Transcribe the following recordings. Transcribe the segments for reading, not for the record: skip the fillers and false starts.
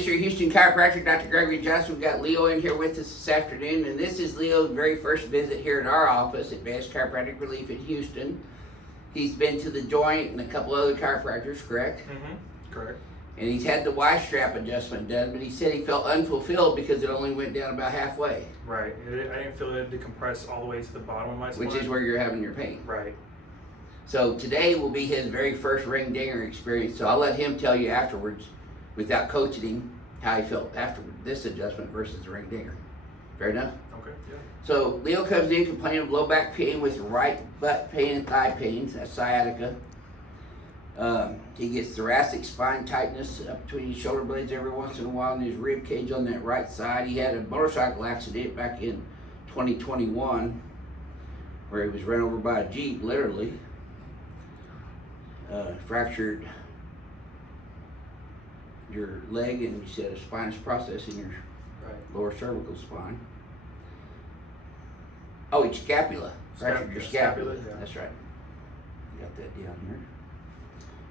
Mr. Houston chiropractor, Dr. Gregory Johnson. We've got Leo in here with us this afternoon, and this is Leo's very first visit here at our office, Advanced Chiropractic Relief in Houston. He's been to the Joint and a couple other chiropractors, correct? Correct. And he's had the Y strap adjustment done, but he said he felt unfulfilled because it only went down about halfway. Right. I didn't feel it to compress all the way to the bottom of my spine. Which is where you're having your pain. Right. So today will be his very first ring dinger experience. So I'll let him tell you afterwards, without coaching him, how he felt after this adjustment versus the ring dinger. Fair enough? Okay. Yeah. So Leo comes in complaining of low back pain with right butt pain and thigh pain. That's sciatica. He gets thoracic spine tightness up between his shoulder blades every once in a while in his rib cage on that right side. He had a motorcycle accident back in 2021 where he was run over by a Jeep, literally. Fractured your leg, and you said a spinous process in your lower cervical spine. Oh, it's scapula. Fractured your scapula. Yeah. That's right. Got that down here.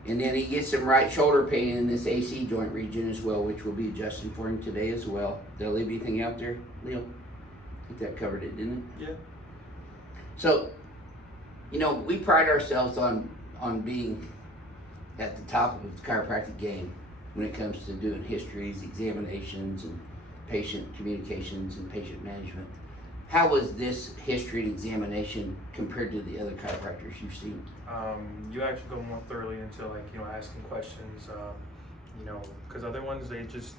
And then he gets some right shoulder pain in this AC joint region as well, which we'll be adjusting for him today as well. Did I leave anything out there, Leo? I think that covered it, didn't it? Yeah. So, you know, we pride ourselves on being at the top of the chiropractic game when it comes to doing histories, examinations, and patient communications and patient management. How was this history and examination compared to the other chiropractors you've seen? You actually go more thoroughly into asking questions. Because other ones they just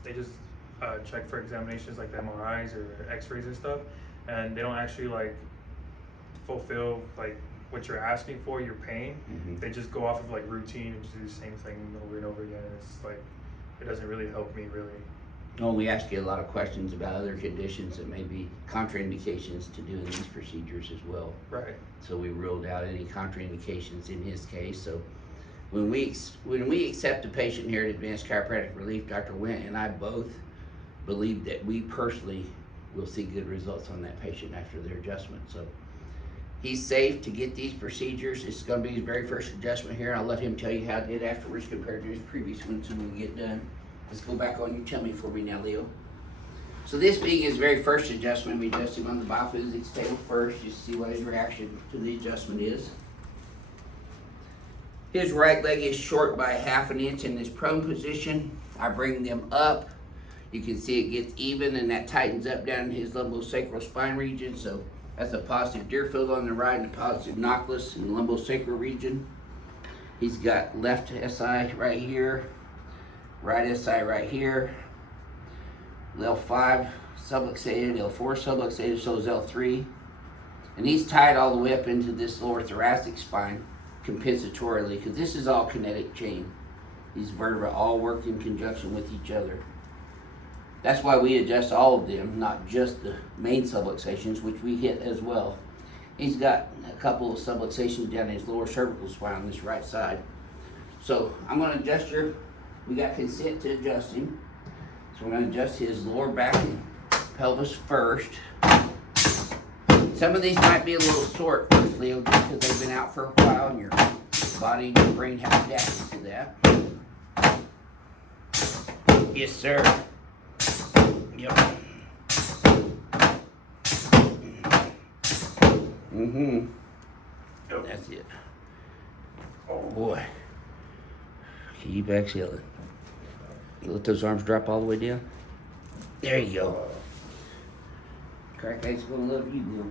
check for examinations like the MRIs or X-rays and stuff, and they don't actually fulfill what you're asking for, your pain. They just go off of routine and just do the same thing over and over again. And it's it doesn't really help me really. Well, we ask you a lot of questions about other conditions that may be contraindications to doing these procedures as well. Right. So we ruled out any contraindications in his case. So when we accept a patient here at Advanced Chiropractic Relief, Dr. Went and I both believe that we personally will see good results on that patient after their adjustment. So he's safe to get these procedures. This is going to be his very first adjustment here. I'll let him tell you how it did afterwards compared to his previous ones when we get done. Let's go back on. You tell me for me now, Leo. So this being his very first adjustment, we adjust him on the biophysics table first, just to see what his reaction to the adjustment is. His right leg is short by 1/2 inch in this prone position. I bring them up. You can see it gets even, and that tightens up down in his lumbosacral spine region. So that's a positive Deerfield on the right and a positive Knockles in the lumbosacral region. He's got left SI right here. Right SI right here, L5 subluxated, L4 subluxated, so is L3. And he's tied all the way up into this lower thoracic spine compensatorily, because this is all kinetic chain. These vertebrae all work in conjunction with each other. That's why we adjust all of them, not just the main subluxations, which we hit as well. He's got a couple of subluxations down his lower cervical spine on this right side. So I'm going to adjust we got consent to adjust him. So we're going to adjust his lower back and pelvis first. Some of these might be a little sore at first, Leo, just because they've been out for a while and your body and your brain have adapted to that. Yes, sir. Yep. That's it. Oh boy. Keep exhaling. You let those arms drop all the way down. There you go. Crack Egg's gonna love you, Leo.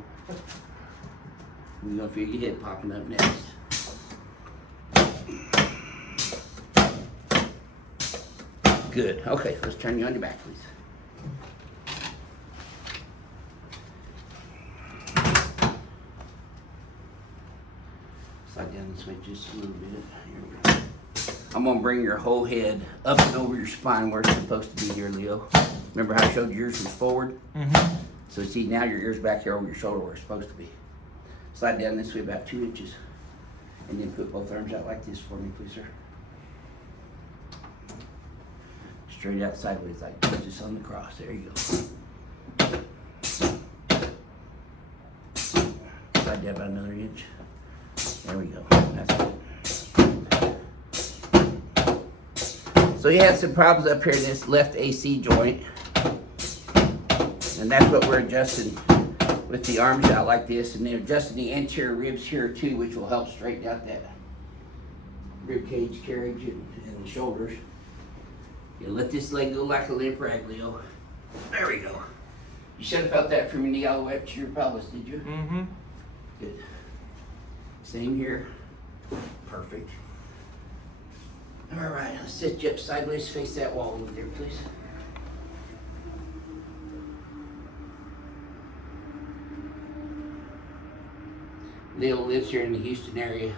We're gonna feel your head popping up next. Good. Okay, let's turn you on your back, please. Slide down this way just a little bit. Here we go. I'm going to bring your whole head up and over your spine where it's supposed to be here, Leo. Remember how I showed yours was forward? So see, now your ear's back here over your shoulder where it's supposed to be. Slide down this way about 2 inches. And then put both arms out like this for me, please, sir. Straight out sideways like Jesus on the cross. There you go. Slide down about another inch. There we go. That's it. So you had some problems up here in this left AC joint. And that's what we're adjusting with the arms out like this. And then adjusting the anterior ribs here too, which will help straighten out that rib cage carriage and the shoulders. You let this leg go like a limp rag, Leo. There we go. You should have felt that from your knee all the way up to your pelvis, did you? Mm-hmm. Good. Same here. Perfect. All right, let's sit you up sideways, face that wall over there, please. Leo lives here in the Houston area,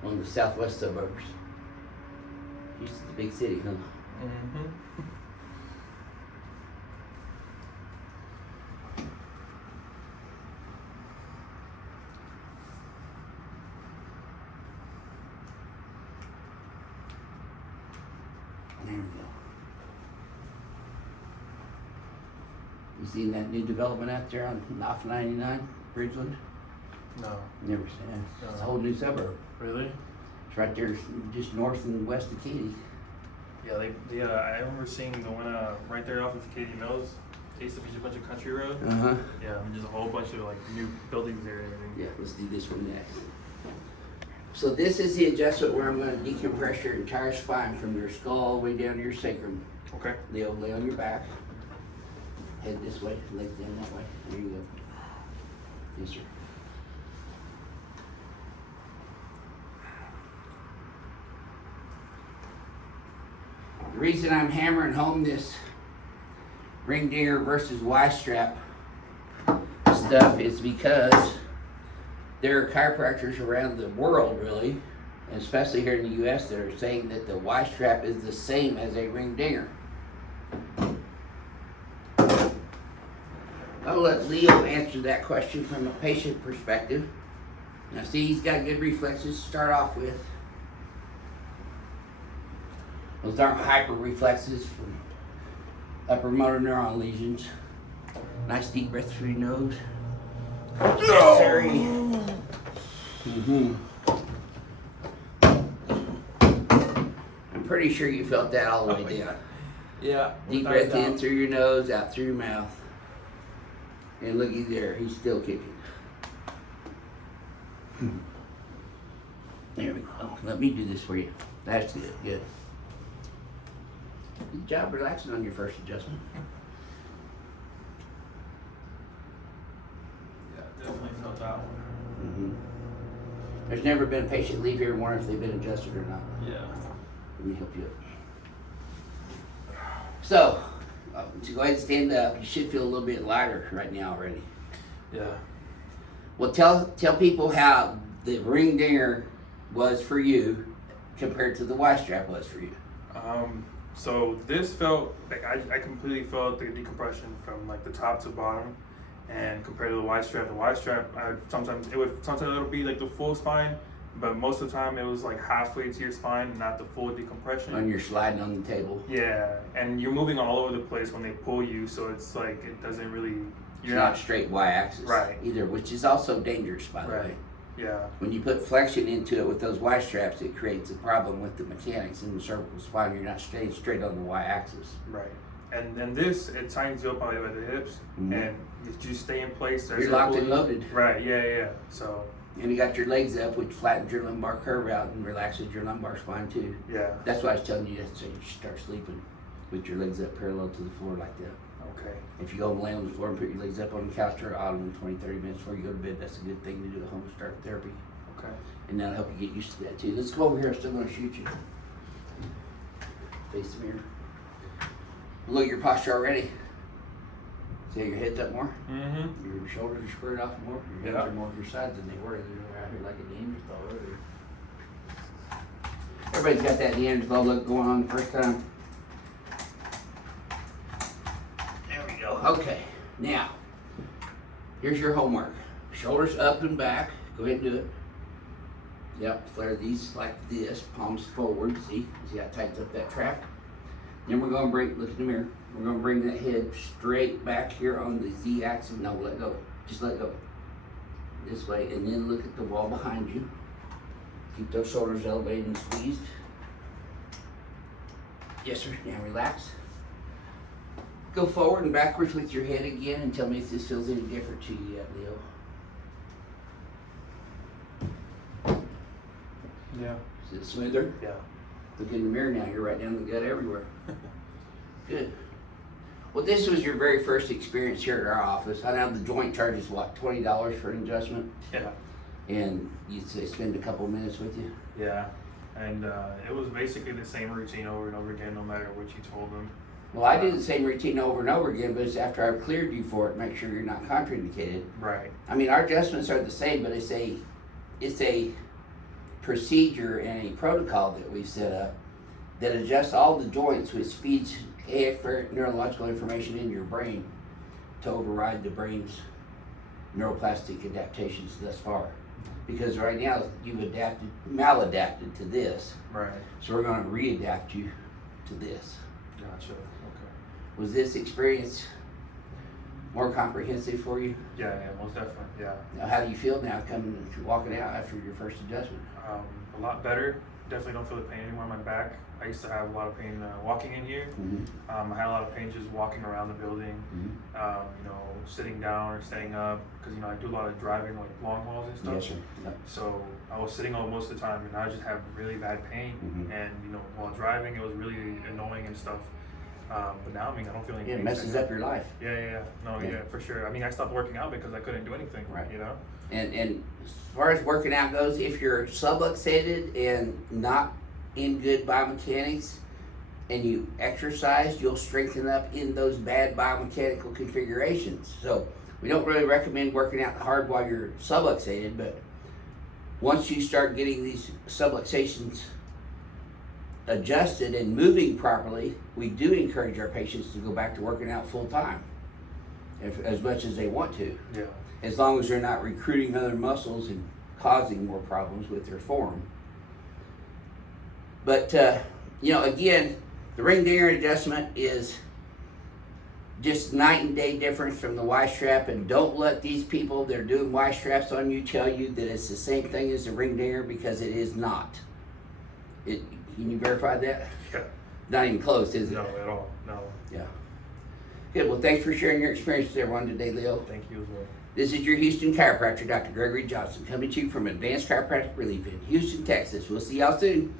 one of the southwest suburbs. Houston's a big city, huh? Mm-hmm. There we go. You seen that new development out there on off 99, Bridgeland? No. Never seen it. It's a whole new suburb. Really? It's right there, just north and west of Katy. Yeah, I remember seeing the one right there off of Katy Mills. It used to be just a bunch of country road. Uh-huh. Yeah, and just a whole bunch of like new buildings there and everything. Yeah, let's do this one next. So this is the adjustment where I'm going to decompress your entire spine from your skull all the way down to your sacrum. Okay. Leo, lay on your back. Head this way, legs down that way. There you go. Yes, sir. The reason I'm hammering home this ring dinger versus Y strap stuff is because there are chiropractors around the world, really, and especially here in the U.S., that are saying that the Y strap is the same as a ring dinger. I'll let Leo answer that question from a patient perspective. Now, see, he's got good reflexes to start off with. Those aren't hyper reflexes from upper motor neuron lesions. Nice deep breath through your nose. Yes, sir. Mm-hmm. I'm pretty sure you felt that all the way down. Yeah. Deep breath in through your nose, out through your mouth. And looky there, he's still kicking. There we go. Let me do this for you. That's good. Good. Good job relaxing on your first adjustment. Yeah, definitely felt that one. Mm-hmm. There's never been a patient leave here and wonder if they've been adjusted or not. Yeah. Let me help you up. So, to go ahead and stand up, you should feel a little bit lighter right now already. Yeah. Well, tell people how the ring dinger was for you compared to the Y strap was for you. So this felt like I completely felt the decompression from like the top to bottom, and compared to the Y strap, sometimes it'll be like the full spine, but most of the time it was like halfway to your spine and not the full decompression. When you're sliding on the table. Yeah, and you're moving all over the place when they pull you, so it's like it doesn't really. You're not straight Y-axis right either, which is also dangerous, by the way. Yeah. When you put flexion into it with those Y straps, it creates a problem with the mechanics in the cervical spine. You're not staying straight on the Y-axis. Right. And then this, it tightens you up by the hips, and if you stay in place. You're locked and loaded. Right. Yeah. So. And you got your legs up, which flattens your lumbar curve out and relaxes your lumbar spine too. Yeah. That's why I was telling you that, so you start sleeping with your legs up parallel to the floor like that. Okay. If you go and lay on the floor and put your legs up on the couch or out in 20, 30 minutes before you go to bed, that's a good thing to do at home to start therapy. Okay. And that'll help you get used to that too. Let's go over here. I'm still going to shoot you. Face the mirror. Look at your posture already. See how your head's up more? Mm-hmm. Your shoulders are squared off more. Your hands are more to your sides than they were. They were out here like a Neanderthal earlier. Everybody's got that Neanderthal look going on the first time. There we go. Okay. Now, here's your homework. Shoulders up and back. Go ahead and do it. Yep, flare these like this, palms forward. See how it tightens up that trap? Then we're going to bring, look in the mirror, we're going to bring that head straight back here on the Z axis. No, let go. Just let go. This way, and then look at the wall behind you. Keep those shoulders elevated and squeezed. Yes, sir. Now relax. Go forward and backwards with your head again and tell me if this feels any different to you yet, Leo. Yeah. Is it smoother? Yeah. Look in the mirror now. You're right down the gut everywhere. Good. Well, this was your very first experience here at our office. I know the joint charges, what, $20 for an adjustment? Yeah. And you say spend a couple minutes with you? Yeah. And it was basically the same routine over and over again, no matter what you told them. Well, I do the same routine over and over again, but it's after I've cleared you for it, make sure you're not contraindicated. Right. I mean, our adjustments are the same, but it's a procedure and a protocol that we set up that adjusts all the joints, which feeds afferent neurological information into your brain to override the brain's neuroplastic adaptations thus far. Because right now you've maladapted to this, Right. so we're going to readapt you to this. Gotcha. Okay. Was this experience more comprehensive for you? Yeah, most definitely. Yeah. Now, how do you feel now walking out after your first adjustment? A lot better. Definitely don't feel the pain anymore in my back. I used to have a lot of pain walking in here. Mm-hmm. I had a lot of pain just walking around the building, sitting down or staying up, because I do a lot of driving, like long hauls and stuff. Yes, sir. Yep. So I was sitting all most of the time, and I just have really bad pain. Mhm. And while driving, it was really annoying and stuff. But now, I don't feel any pain. It messes up your life. Yeah. No, Yeah. yeah, for sure. I stopped working out because I couldn't do anything. Right. And as far as working out goes, if you're subluxated and not in good biomechanics and you exercise, you'll strengthen up in those bad biomechanical configurations. So we don't really recommend working out hard while you're subluxated, but once you start getting these subluxations adjusted and moving properly, we do encourage our patients to go back to working out full time, as much as they want to. Yeah. As long as they're not recruiting other muscles and causing more problems with their form. But, again, the ring dinger adjustment is just night and day difference from the Y strap, and don't let these people that are doing Y straps on you tell you that it's the same thing as the ring dinger, because it is not. Can you verify that? Yeah. Not even close, is it? No, at all. No. Yeah. Good. Well, thanks for sharing your experience with everyone today, Leo. Thank you as well. This is your Houston chiropractor, Dr. Gregory Johnson, coming to you from Advanced Chiropractic Relief in Houston, Texas. We'll see y'all soon.